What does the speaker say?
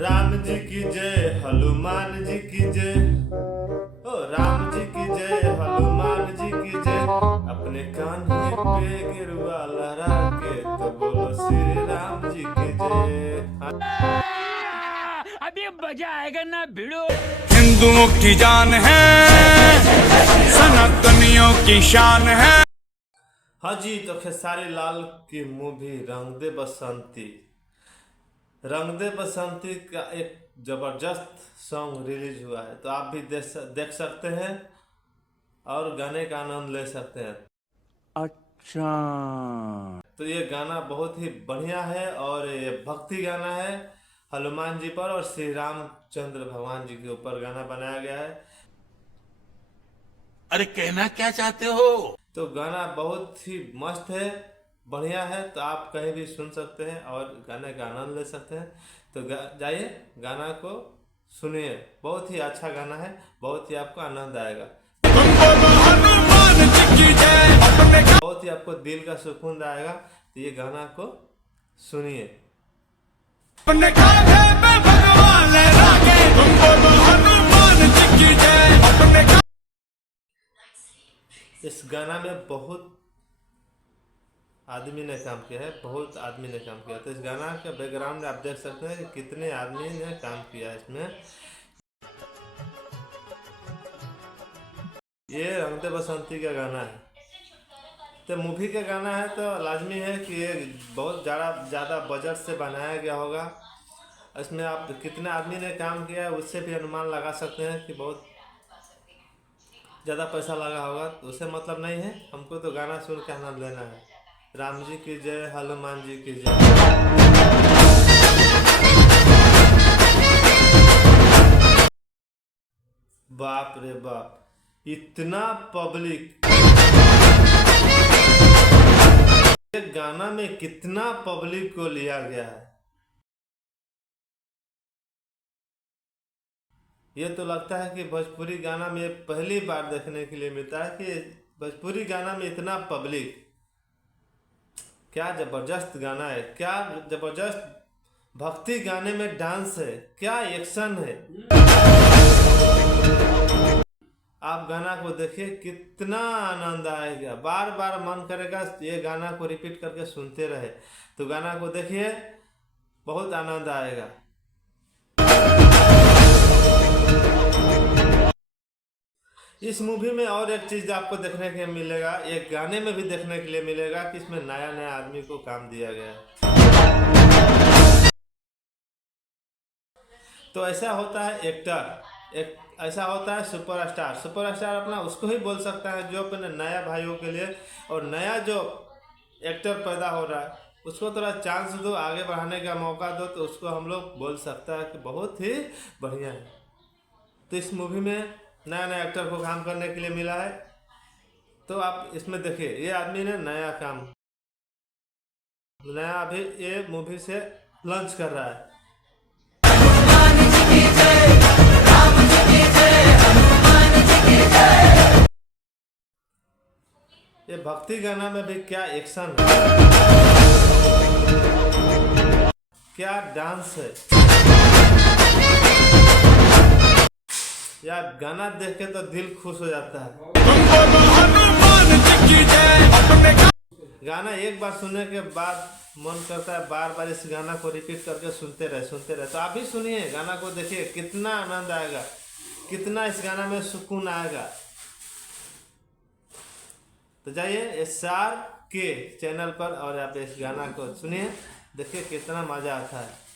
राम जी की जय, हनुमान जी की जय। ओ राम जी की जय, हनुमान जी की जय। अपने कान्हे पे गिरुआ लहरा के तो बोलो श्री राम जी की जय। अभी मजा आएगा ना भिड़ो। हिंदुओं की जान है, सनातनियों की शान है। हाँ जी, तो खेसारी लाल की मूवी रंग दे बसंती, रंग दे बसंती का एक जबरदस्त सॉन्ग रिलीज हुआ है, तो आप भी देख सकते हैं और गाने का आनंद ले सकते हैं। अच्छा, तो ये गाना बहुत ही बढ़िया है और ये भक्ति गाना है, हनुमान जी पर और श्री रामचंद्र भगवान जी के ऊपर गाना बनाया गया है। अरे कहना क्या चाहते हो? तो गाना बहुत ही मस्त है, बढ़िया है, तो आप कहीं भी सुन सकते हैं और गाने का आनंद ले सकते हैं। तो जाइए गाना को सुनिए, बहुत ही अच्छा गाना है, बहुत ही आपको आनंद आएगा, हनुमान जी की जय। बहुत ही आपको दिल का सुकून आएगा। तो ये गाना को सुनिए। अपने कांधे पे भगवान रागे, तुम बोलो हनुमान जी की जय। अपने इस गाना में बहुत आदमी ने काम किया है, बहुत आदमी ने काम किया। तो इस गाना के बैकग्राउंड में आप देख सकते हैं कि कितने आदमी ने काम किया है इसमें। ये रंग दे बसंती का गाना है, तो मूवी का गाना है, तो लाजमी है कि ये बहुत ज़्यादा बजट से बनाया गया होगा। इसमें आप कितने आदमी ने काम किया है उससे भी अनुमान लगा सकते हैं कि बहुत ज़्यादा पैसा लगा होगा। तो उससे मतलब नहीं है, हमको तो गाना सुन के आनंद लेना है। राम जी की जय, हनुमान जी की जय। बाप रे बाप, इतना पब्लिक, एक गाना में कितना पब्लिक को लिया गया है, ये तो लगता है कि भोजपुरी गाना में पहली बार देखने के लिए मिलता है कि भोजपुरी गाना में इतना पब्लिक। क्या जबरदस्त गाना है, क्या जबरदस्त भक्ति गाने में डांस है, क्या एक्शन है। आप गाना को देखिए, कितना आनंद आएगा, बार बार मन करेगा ये गाना को रिपीट करके सुनते रहे। तो गाना को देखिए, बहुत आनंद आएगा। इस मूवी में और एक चीज आपको देखने के मिलेगा, एक गाने में भी देखने के लिए मिलेगा कि इसमें नया नया आदमी को काम दिया गया है। तो ऐसा होता है एक्टर, एक ऐसा होता है सुपरस्टार। सुपरस्टार अपना उसको ही बोल सकता है जो अपने नया भाइयों के लिए, और नया जो एक्टर पैदा हो रहा है उसको थोड़ा चांस दो, आगे बढ़ाने का मौका दो, तो उसको हम लोग बोल सकता है कि बहुत ही बढ़िया है। तो इस मूवी में नया नया एक्टर को काम करने के लिए मिला है, तो आप इसमें देखिए ये आदमी ने नया काम, नया अभी ये मूवी से लॉन्च कर रहा है। ये भक्ति गाना में भी क्या एक्शन है, क्या डांस है यार, गाना देख के तो दिल खुश हो जाता है। गाना एक बार सुनने के बाद मन करता है बार बार इस गाना को रिपीट करके सुनते रहे। तो आप भी सुनिए, गाना को देखिए, कितना आनंद आएगा, कितना इस गाना में सुकून आएगा। तो जाइए SR के चैनल पर और आप इस गाना को सुनिए, देखिए कितना मजा आता है।